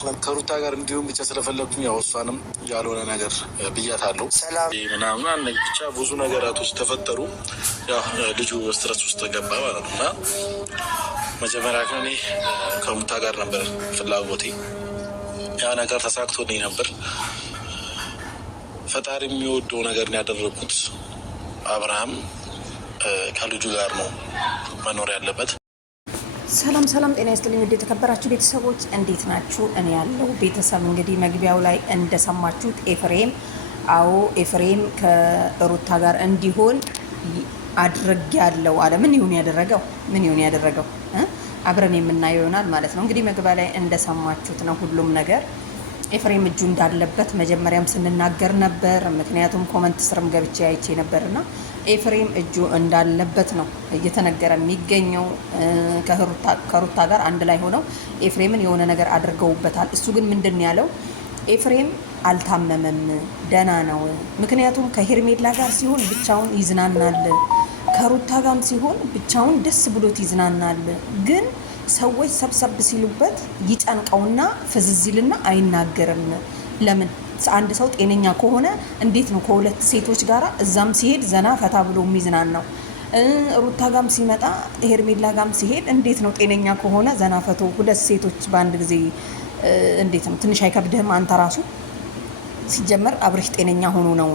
ከሩታ ጋር እንዲሁም ብቻ ስለፈለግኩኝ ያው እሷንም ያልሆነ ነገር ብያታለሁ። ሰላም ምናምን ብቻ ብዙ ነገራቶች ተፈጠሩ። ያው ልጁ ስትረስ ውስጥ ገባ ማለት ነው እና መጀመሪያ ግን እኔ ከሩታ ጋር ነበር ፍላጎቴ። ያ ነገር ተሳክቶልኝ ነበር። ፈጣሪ የሚወደው ነገር ያደረኩት አብርሃም ከልጁ ጋር ነው መኖር ያለበት። ሰላም ሰላም፣ ጤና ይስጥልኝ ውድ የተከበራችሁ ቤተሰቦች እንዴት ናችሁ? እኔ ያለው ቤተሰብ እንግዲህ መግቢያው ላይ እንደሰማችሁት ኤፍሬም ኤፍሬም ከሩታ ጋር እንዲሆን አድርግ ያለው አለ። ምን ይሁን ያደረገው አብረን የምናየው ይሆናል ማለት ነው። እንግዲህ መግቢያ ላይ እንደሰማችሁት ነው ሁሉም ነገር ኤፍሬም እጁ እንዳለበት መጀመሪያም ስንናገር ነበር። ምክንያቱም ኮመንት ስርም ገብቼ አይቼ ነበርና ኤፍሬም እጁ እንዳለበት ነው እየተነገረ የሚገኘው። ከሩታ ጋር አንድ ላይ ሆነው ኤፍሬምን የሆነ ነገር አድርገውበታል። እሱ ግን ምንድን ያለው ኤፍሬም አልታመመም፣ ደህና ነው። ምክንያቱም ከሄርሜላ ጋር ሲሆን ብቻውን ይዝናናል፣ ከሩታ ጋርም ሲሆን ብቻውን ደስ ብሎት ይዝናናል። ግን ሰዎች ሰብሰብ ሲሉበት ይጨንቀውና ፍዝዝልና አይናገርም። ለምን? አንድ ሰው ጤነኛ ከሆነ እንዴት ነው ከሁለት ሴቶች ጋር እዛም ሲሄድ ዘና ፈታ ብሎ የሚዝናናው? ሩታ ጋም ሲመጣ ሄርሜላ ጋም ሲሄድ እንዴት ነው ጤነኛ ከሆነ ዘና ፈቶ ሁለት ሴቶች በአንድ ጊዜ እንዴት ነው? ትንሽ አይከብድህም? አንተ ራሱ ሲጀመር አብርሽ ጤነኛ ሆኖ ነው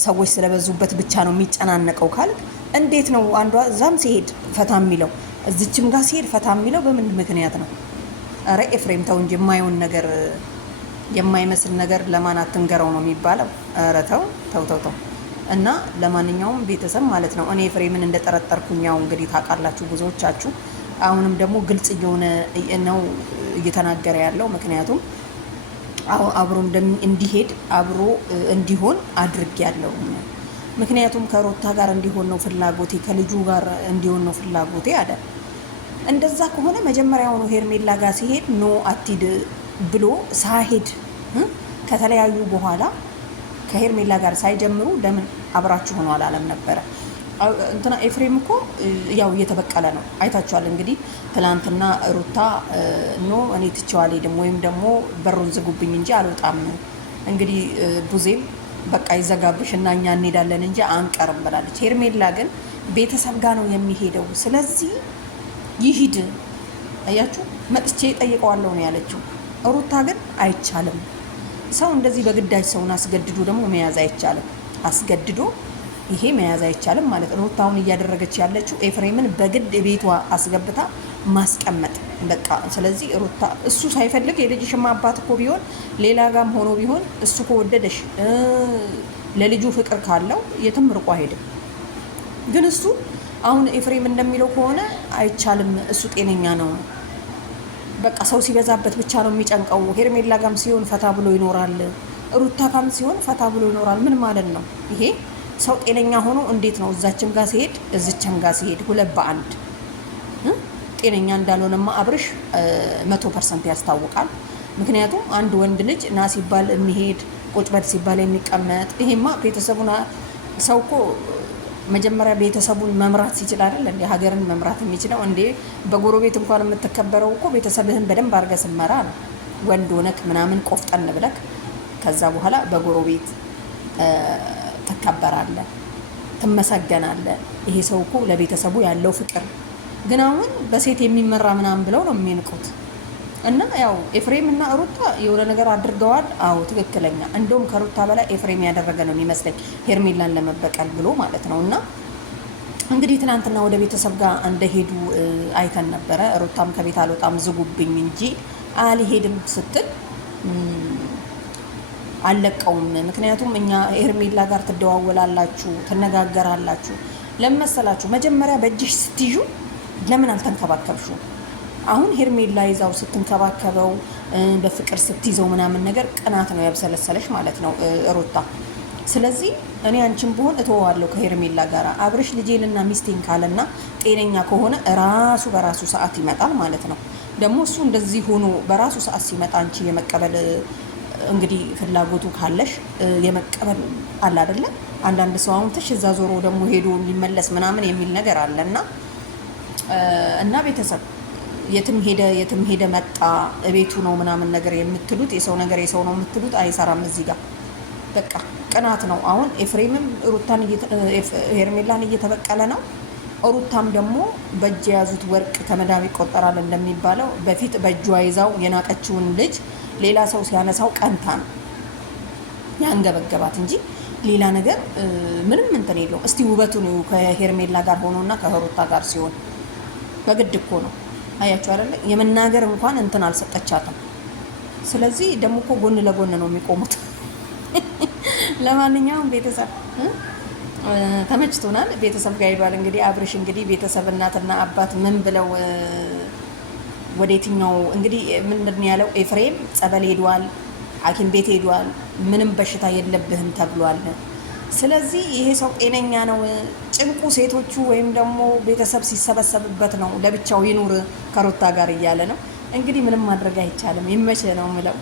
ሰዎች ስለበዙበት ብቻ ነው የሚጨናነቀው ካል እንዴት ነው አንዷ እዛም ሲሄድ ፈታ የሚለው እዚችም ጋር ሲሄድ ፈታ የሚለው በምን ምክንያት ነው? አረ ኤፍሬም ተው እንጂ የማይመስል ነገር ለማን አትንገረው ነው የሚባለው። አረ ተው። እና ለማንኛውም ቤተሰብ ማለት ነው እኔ ኤፍሬምን እንደጠረጠርኩኝ ያው እንግዲህ ታውቃላችሁ ብዙዎቻችሁ። አሁንም ደግሞ ግልጽ እየሆነ ነው እየተናገረ ያለው። ምክንያቱም አብሮ እንዲሄድ አብሮ እንዲሆን አድርጌያለሁ። ምክንያቱም ከሩታ ጋር እንዲሆን ነው ፍላጎቴ፣ ከልጁ ጋር እንዲሆን ነው ፍላጎቴ አለ። እንደዛ ከሆነ መጀመሪያውኑ ሄርሜላ ጋር ሲሄድ ኖ አትሂድ ብሎ ሳሄድ ከተለያዩ በኋላ ከሄርሜላ ጋር ሳይጀምሩ ለምን አብራችሁ ሆኖ አላለም ነበረ? እንትና ኤፍሬም እኮ ያው እየተበቀለ ነው። አይታችኋል እንግዲህ ትናንትና ሩታ ኖ እኔ ትቼው አልሄድም ወይም ደግሞ በሩን ዝጉብኝ እንጂ አልወጣም፣ እንግዲህ ቡዜም በቃ ይዘጋብሽ እና እኛ እንሄዳለን እንጂ አንቀርም ብላለች። ሄርሜላ ግን ቤተሰብ ጋር ነው የሚሄደው፣ ስለዚህ ይሂድ። አያችሁ መጥቼ ጠይቀዋለሁ ነው ያለችው። ሩታ ግን አይቻልም፣ ሰው እንደዚህ በግዳጅ ሰውን አስገድዶ ደግሞ መያዝ አይቻልም። አስገድዶ ይሄ መያዝ አይቻልም ማለት ነው። ሩታውን እያደረገች ያለችው ኤፍሬምን በግድ ቤቷ አስገብታ ማስቀመጥ በቃ። ስለዚህ ሩታ እሱ ሳይፈልግ የልጅሽማ አባት እኮ ቢሆን ሌላ ጋም ሆኖ ቢሆን እሱ ከወደደሽ ለልጁ ፍቅር ካለው የትም ርቆ አይሄድም። ግን እሱ አሁን ኤፍሬም እንደሚለው ከሆነ አይቻልም፣ እሱ ጤነኛ ነው፣ በቃ ሰው ሲበዛበት ብቻ ነው የሚጨንቀው። ሄርሜላ ጋም ሲሆን ፈታ ብሎ ይኖራል፣ ሩታ ጋም ሲሆን ፈታ ብሎ ይኖራል። ምን ማለት ነው ይሄ? ሰው ጤነኛ ሆኖ እንዴት ነው እዛችም ጋር ሲሄድ እዚችም ጋር ሲሄድ ሁለት በአንድ? ጤነኛ እንዳልሆነማ አብርሽ 100% ያስታውቃል። ምክንያቱም አንድ ወንድ ልጅ ና ሲባል የሚሄድ ቁጭ በል ሲባል የሚቀመጥ ይሄማ ቤተሰቡን ሰው እኮ መጀመሪያ ቤተሰቡን መምራት ሲችል አይደል እንዴ ሀገርን መምራት የሚችለው? እንዴ በጎረቤት እንኳን የምትከበረው እኮ ቤተሰብህን በደንብ አድርገህ ስትመራ ነው። ወንድ ሆነክ ምናምን ቆፍጠን ብለክ ከዛ በኋላ በጎረቤት ትከበራለህ፣ ትመሰገናለህ። ይሄ ሰው እኮ ለቤተሰቡ ያለው ፍቅር ግን አሁን በሴት የሚመራ ምናምን ብለው ነው የሚንቁት። እና ያው ኤፍሬም እና ሩታ የሆነ ነገር አድርገዋል። አዎ ትክክለኛ፣ እንደውም ከሩታ በላይ ኤፍሬም ያደረገ ነው የሚመስለኝ ሄርሜላን ለመበቀል ብሎ ማለት ነው። እና እንግዲህ ትናንትና ወደ ቤተሰብ ጋር እንደሄዱ አይተን ነበረ። ሩታም ከቤት አልወጣም ዝጉብኝ እንጂ አልሄድም ስትል አልለቀውም። ምክንያቱም እኛ ሄርሜላ ጋር ትደዋወላላችሁ፣ ትነጋገራላችሁ። ለመሰላችሁ መጀመሪያ በእጅሽ ስትይዙ ለምን አልተንከባከብሽው? አሁን ሄርሜላ ይዛው ስትንከባከበው በፍቅር ስትይዘው ምናምን ነገር ቅናት ነው ያብሰለሰለሽ ማለት ነው ሩታ። ስለዚህ እኔ አንቺን ብሆን እተወዋለሁ ከሄርሜላ ጋር። አብርሽ ልጄንና ሚስቴን ካለና ጤነኛ ከሆነ ራሱ በራሱ ሰዓት ይመጣል ማለት ነው። ደግሞ እሱ እንደዚህ ሆኖ በራሱ ሰዓት ሲመጣ አንቺ የመቀበል እንግዲህ ፍላጎቱ ካለሽ የመቀበል አለ አይደለ? አንዳንድ ሰው አሁን ትሽ እዛ ዞሮ ደግሞ ሄዶ ሊመለስ ምናምን የሚል ነገር አለና ቤተሰብ የትም ሄደ መጣ እቤቱ ነው ምናምን ነገር የምትሉት የሰው ነገር የሰው ነው የምትሉት አይሰራም። እዚህ ጋር በቃ ቅናት ነው። አሁን ኤፍሬምም ሄርሜላን እየተበቀለ ነው። ሩታም ደግሞ በእጅ የያዙት ወርቅ ከመዳብ ይቆጠራል እንደሚባለው በፊት በእጇ ይዛው የናቀችውን ልጅ ሌላ ሰው ሲያነሳው ቀንታ ነው ያንገበገባት እንጂ ሌላ ነገር ምንም እንትን የለውም። እስቲ ውበቱን ከሄርሜላ ጋር ሆኖና ከሩታ ጋር ሲሆን በግድ እኮ ነው። አያችሁ አይደለ? የመናገር እንኳን እንትን አልሰጠቻትም። ስለዚህ ደግሞ እኮ ጎን ለጎን ነው የሚቆሙት። ለማንኛውም ቤተሰብ ተመችቶናል። ቤተሰብ ጋር ሄዷል። እንግዲህ አብርሽ እንግዲህ ቤተሰብ እናትና አባት ምን ብለው ወደ የትኛው እንግዲህ ምንድን ያለው ኤፍሬም ጸበል ሄዷል፣ ሐኪም ቤት ሄዷል፣ ምንም በሽታ የለብህም ተብሏል። ስለዚህ ይሄ ሰው ጤነኛ ነው። ጭንቁ ሴቶቹ ወይም ደግሞ ቤተሰብ ሲሰበሰብበት ነው። ለብቻው ይኑር ከሩታ ጋር እያለ ነው። እንግዲህ ምንም ማድረግ አይቻልም። ይመችህ ነው የምለው።